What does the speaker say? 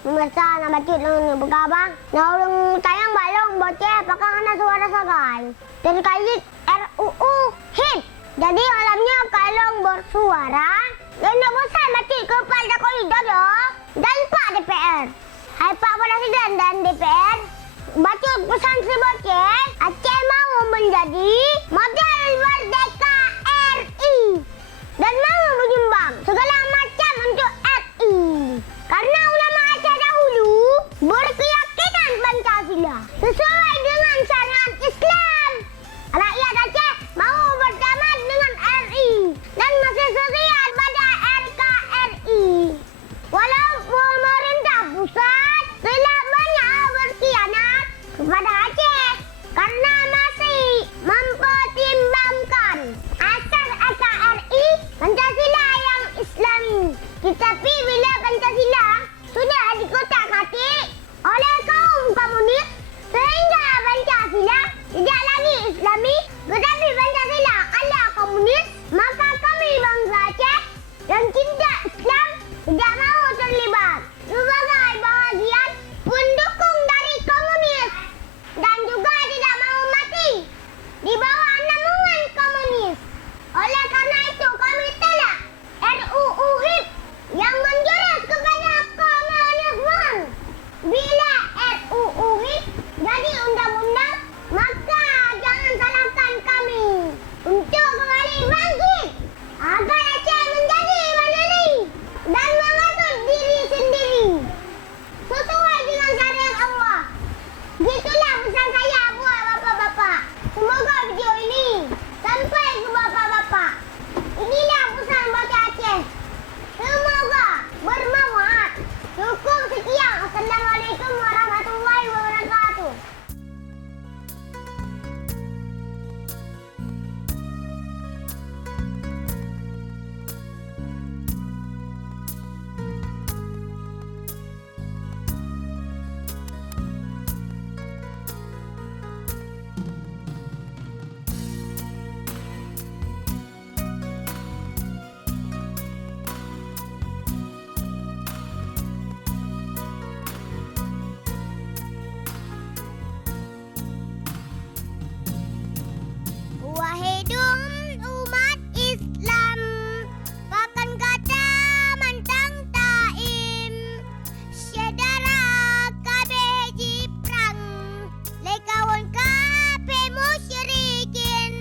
Masa nak baca ni berkabang. Nak orang tayang balong bocah pakai hana suara sagai. Terkait RUU HIP. Jadi alamnya kalong bersuara dan nak bosan baca kepada koridor dan Pak DPR. Hai Pak Presiden dan DPR. Baca pesan si bocah. Aceh mahu menjadi model merdeka RI. Dan mahu menyumbang segala macam untuk RI. Karena ulama Aceh dahulu berkeyakinan Pancasila sesuai dengan syariat Islam. Rakyat Aceh mahu berdamai dengan RI dan masih setia pada RKRI. Walau pemerintah pusat telah banyak berkhianat kepada Aceh karena masih mempertimbangkan asas RKRI Pancasila yang Islami. Tetapi bila Pancasila sudah dikotak-katik oleh kaum komunis sehingga Pancasila tidak lagi Islami tetapi Pancasila ala komunis, maka kami bangsa Aceh yang cinta Islam tidak mahu terlibat sebagai bahagian pendukung dari komunis dan juga tidak mahu mati di bawah naungan komunis. Oleh karena itu kami tolak RUU HIP yang menjurus kepada komunisme. Bila RUU HIP jadi undang-undang, maka jangan salahkan kami untuk kembali bangkit agar Aceh menjadi mandiri dan mengatur diri sendiri sesuai dengan syariat Allah. Gitulah pesan saya buat bapa-bapa. Semoga video ini sampai ke bapa-bapa. Inilah pesan bocah Aceh. Semoga bermanfaat. Cukup sekian. Assalamualaikum warahmatullahi wabarakatuh. Wahidum umat Islam, pakan kata mantang taim, syedara kabe jiprang, lekawan kabe musyrikin.